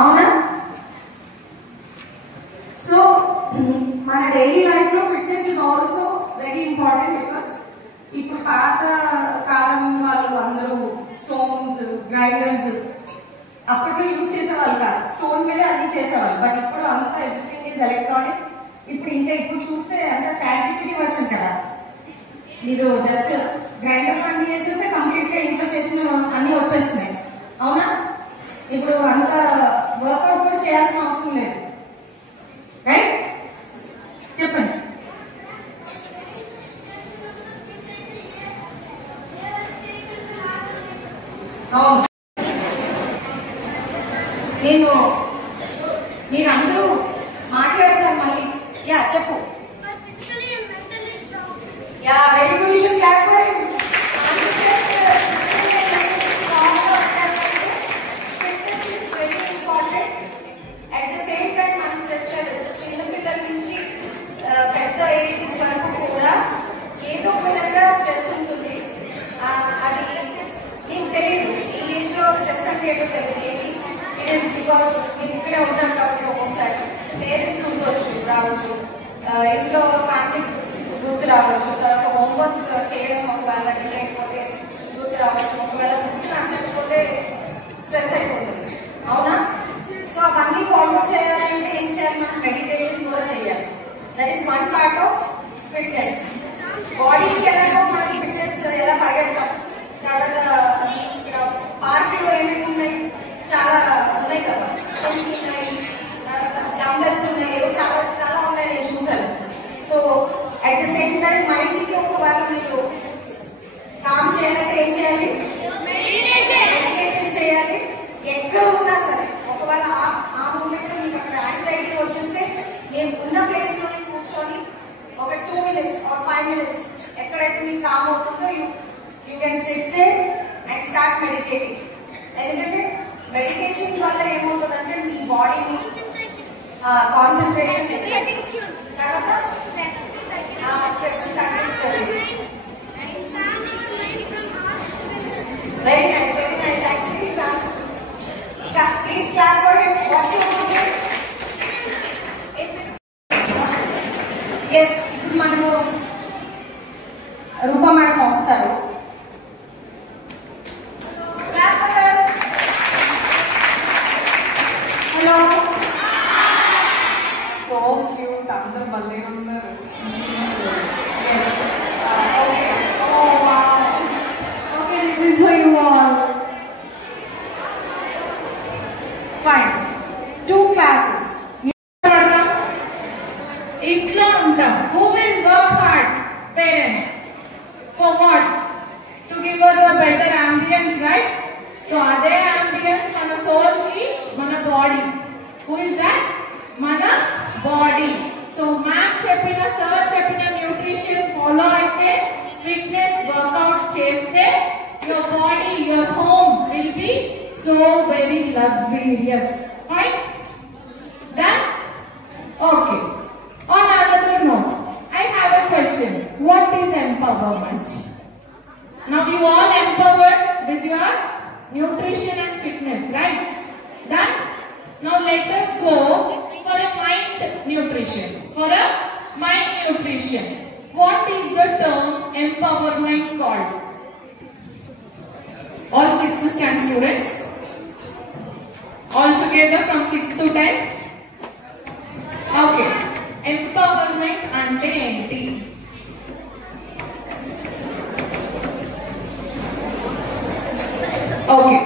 అవునా? సో మన daily life లో fitness is also very important. Because ఇప్పుడు పాత కాలం వాళ్ళు అందరూ స్టోన్స్, గ్రైండర్స్ అప్పట్లో యూజ్ చేసేవాళ్ళు కాదు, స్టోన్ మీద అన్ని చేసేవాళ్ళు. బట్ ఇప్పుడు అంతా ఎవ్రీథింగ్ ఈజ్ ఎలక్ట్రానిక్. ఇప్పుడు చూస్తే అంతా చాట్‌జిపిటి వర్షన్ కదా. మీరు జస్ట్ గ్రైండర్ పని చేసేస్తే కంప్లీట్ గా ఇంట్లో చేసిన అన్ని వచ్చేస్తున్నాయి. అవునా? ఇప్పుడు అంత వర్కౌట్ కూడా చేయాల్సిన అవసరం లేదు. రైట్? చెప్పండి. అవును, నేను మీరందరూ మాట్లాడతారు మళ్ళీ. యా చెప్పు. Yeah very good. You should clap for him. Fitness is very important. At the same time మన స్ట్రెస్ లెవెల్స్ చిన్న పిల్లల నుంచి పెద్ద ఏజెస్ వరకు కూడా ఏదో ఒక విధంగా స్ట్రెస్ ఉంటుంది. అది మీకు తెలియదు, ఈ ఏజ్ లో స్ట్రెస్ అంటే ఏంటో తెలియదు. మేబీ ఇట్ ఈస్ బికాస్ మీరు ఇక్కడే ఉంటాం కాబట్టి ఒక్కొక్కసారి పేరెంట్స్ గుర్తొచ్చు రావచ్చు, ఇంట్లో ఫ్యామిలీ గుర్తు రావచ్చు, తర్వాత హోంవర్క్ చేయడం ఒకవేళ డిలే అయిపోతే గుర్తు రావచ్చు, ఒకవేళ గుర్తు నచ్చకపోతే స్ట్రెస్ అయిపోతుంది. అవునా? సో అవన్నీ ఫాలో చేయాలంటే ఏం చేయాలి? మనం మెడిటేషన్ కూడా చేయాలి. That is one part of fitness. బాడీకి ఎలాగో మనకి ఫిట్నెస్ ఎలా పరిగెడతాం. తర్వాత ఇక్కడ పార్కులో ఏమేమి ఉన్నాయి, చాలా ఉన్నాయి కదా, టెన్స్ ఉన్నాయి, తర్వాత డంబెల్స్ ఉన్నాయి, చాలా చాలా ఉన్నాయి, నేను చూసాను. So at the same time మైండ్కి ఒకవేళ మీరు కామ్ చేయాలంటే ఏం చేయాలి? మెడిటేషన్ చేయాలి. ఎక్కడ ఉన్నా సరే ఒకవేళ ఆ మూమెంట్ మీకు అక్కడ యాంగ్జైటీ వచ్చేస్తే మేము ఉన్న ప్లేస్ లోనే కూర్చొని ఒక 2 minutes or 5 minutes ఎక్కడైతే మీకు కామ్ అవుతుందో you can sit there and start meditating. ఎందుకంటే మెడిటేషన్ వల్ల ఏమవుతుందంటే మీ బాడీని కాన్సన్ట్రేషన్ తర్వాత స్ట్రెస్ తగ్గిస్తుంది. Very nice, very nice. Actually please clap for him. What's your moment? Yes, ఇప్పుడు మనము రూపా మేడం వస్తారు. Clap for her. Hello. So cute, అందరు భలే ఉన్నారు. Okay, this why you are fine. 2 classes. ఇంట్లో ఉంటాం. Who will work hard? Parents. For what? To give us a better ambience, right? So అదే ambience మన soul కి, మన body. Who is that? మన బాడీ. సో మ్యామ్ చెప్పిన, sir చెప్పిన nutrition follow అయితే, ఫిట్నెస్ వర్కౌట్ చేస్తే, your body, your home will be so very luxurious. Right? Done? Okay. On another note, I have a question. What is empowerment? Now you all empowered with your nutrition and fitness, right? Done? Now let us go for a mind nutrition. For a mind nutrition, what is the term empowerment called? All 6th standard students, all together from 6th to 10th. Okay, empowerment ante enti? Okay.